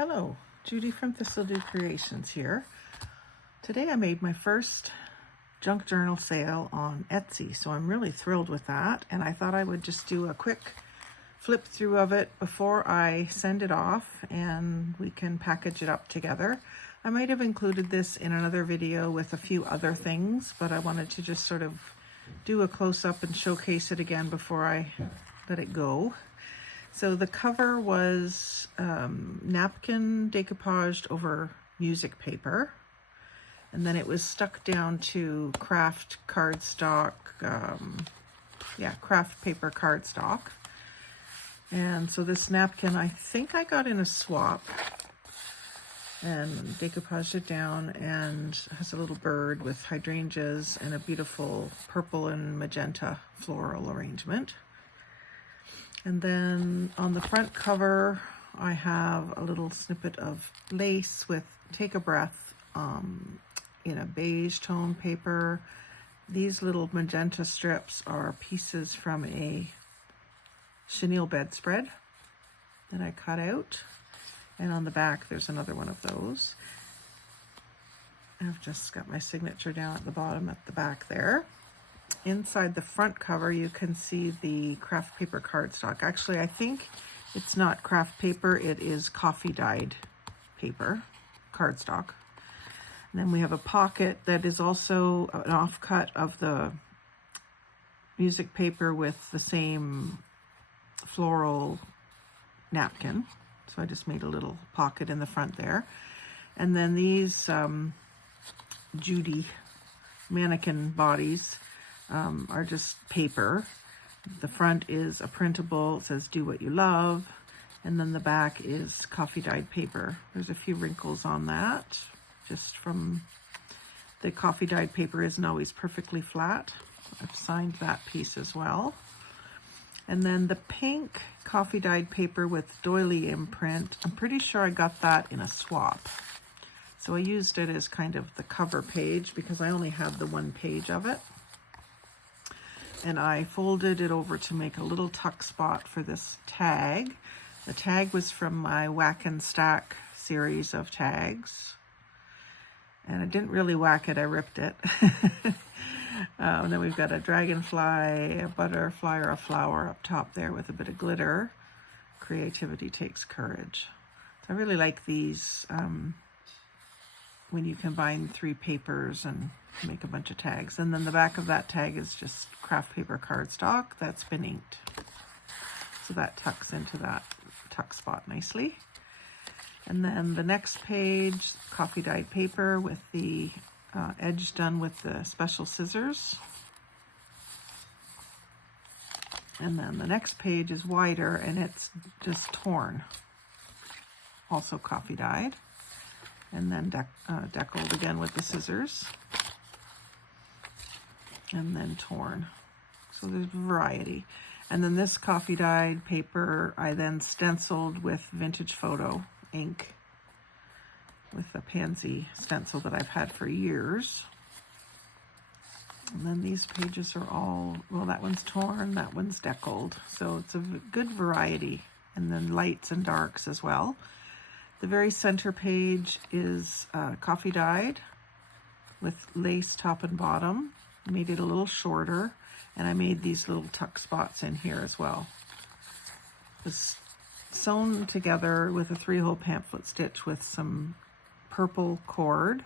Hello, Judy from Thistledew Creations here. Today I made my first junk journal sale on Etsy, so I'm really thrilled with that, and I thought I would just do a quick flip through of it before I send it off and we can package it up together. I might have included this in another video with a few other things, but I wanted to just sort of do a close-up and showcase it again before I let it go. So the cover was napkin decoupaged over music paper, and then it was stuck down to craft cardstock, craft paper cardstock. And so this napkin, I think I got in a swap and decoupaged it down, and has a little bird with hydrangeas and a beautiful purple and magenta floral arrangement. And then on the front cover, I have a little snippet of lace with Take a Breath in a beige tone paper. These little magenta strips are pieces from a chenille bedspread that I cut out. And on the back, there's another one of those. I've just got my signature down at the bottom at the back there. Inside the front cover, you can see the craft paper cardstock. Actually, I think it's not craft paper, it is coffee dyed paper cardstock. And then we have a pocket that is also an offcut of the music paper with the same floral napkin. So I just made a little pocket in the front there. And then these Judy mannequin bodies are just paper. The front is a printable, it says "Do What You Love," and then the back is coffee dyed paper. There's a few wrinkles on that, just from the coffee dyed paper isn't always perfectly flat. I've signed that piece as well. And then the pink coffee dyed paper with doily imprint, I'm pretty sure I got that in a swap. So I used it as kind of the cover page because I only have the one page of it. And I folded it over to make a little tuck spot for this tag. The tag was from my Whack and Stack series of tags. And I didn't really whack it, I ripped it. And then we've got a dragonfly, a butterfly, or a flower up top there with a bit of glitter. Creativity takes courage. So I really like these when you combine 3 papers and make a bunch of tags. And then the back of that tag is just craft paper cardstock that's been inked. So that tucks into that tuck spot nicely. And then the next page, coffee dyed paper with the edge done with the special scissors. And then the next page is wider and it's just torn. Also coffee dyed. And then deckled again with the scissors. And then torn. So there's variety. And then this coffee dyed paper I then stenciled with vintage photo ink with a pansy stencil that I've had for years. And then these pages are all, well, that one's torn, that one's deckled. So it's a good variety. And then lights and darks as well. The very center page is coffee dyed with lace top and bottom. I made it a little shorter, and I made these little tuck spots in here as well. It was sewn together with a 3-hole pamphlet stitch with some purple cord,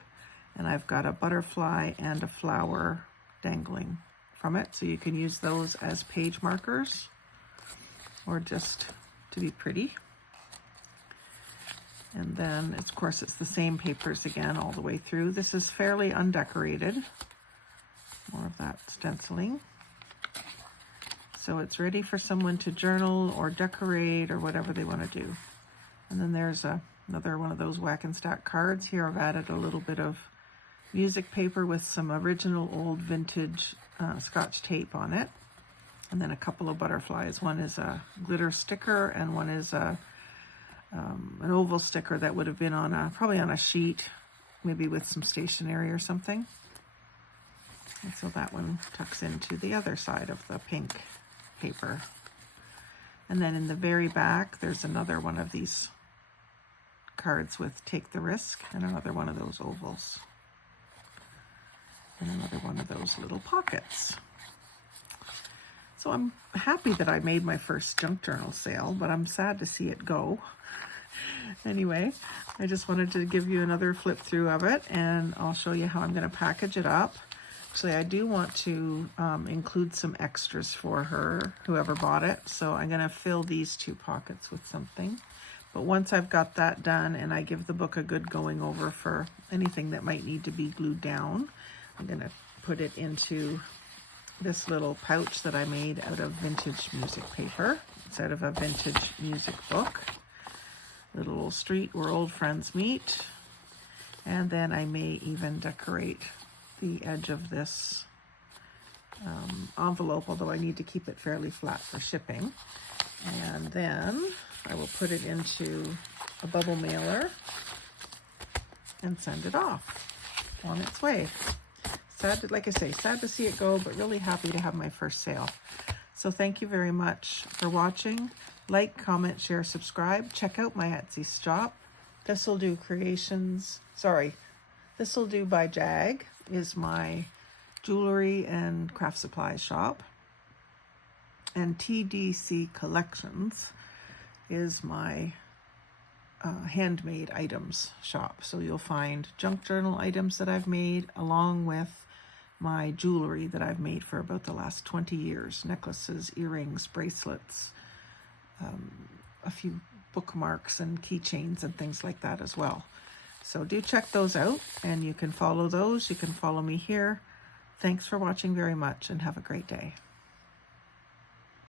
and I've got a butterfly and a flower dangling from it, so you can use those as page markers or just to be pretty. And then, of course, it's the same papers again all the way through. This is fairly undecorated. More of that stenciling. So it's ready for someone to journal or decorate or whatever they want to do. And then there's another one of those Whack and Stack cards. Here I've added a little bit of music paper with some original old vintage Scotch tape on it. And then a couple of butterflies. One is a glitter sticker and one is an oval sticker that would have been on probably on a sheet, maybe with some stationery or something. And so that one tucks into the other side of the pink paper. And then in the very back, there's another one of these cards with Take the Risk, and another one of those ovals. And another one of those little pockets. So I'm happy that I made my first junk journal sale, but I'm sad to see it go. Anyway, I just wanted to give you another flip through of it, and I'll show you how I'm going to package it up. Actually, I do want to include some extras for her, whoever bought it. So I'm going to fill these 2 pockets with something. But once I've got that done and I give the book a good going over for anything that might need to be glued down, I'm going to put it into this little pouch that I made out of vintage music paper. It's out of a vintage music book. Little street where old friends meet. And then I may even decorate the edge of this envelope, although I need to keep it fairly flat for shipping. And then I will put it into a bubble mailer and send it off on its way. Sad to, like I say, sad to see it go, but really happy to have my first sale. So thank you very much for watching. Like, comment, share, subscribe. Check out my Etsy shop. Thistledew by Jag is my jewelry and craft supply shop. And TDC Collections is my handmade items shop. So you'll find junk journal items that I've made along with my jewelry that I've made for about the last 20 years. Necklaces, earrings, bracelets, a few bookmarks and keychains and things like that as well. So do check those out, and you can follow those. You can follow me here. Thanks for watching very much, and have a great day.